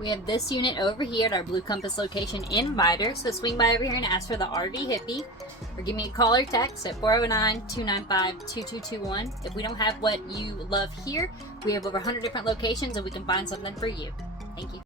We have this unit over here at our Blue Compass location in Mitre, so swing by over here and ask for the RV Hippie, or give me a call or text at 409-295-2221. If we don't have what you love here, we have over 100 different locations and we can find something for you. Thank you.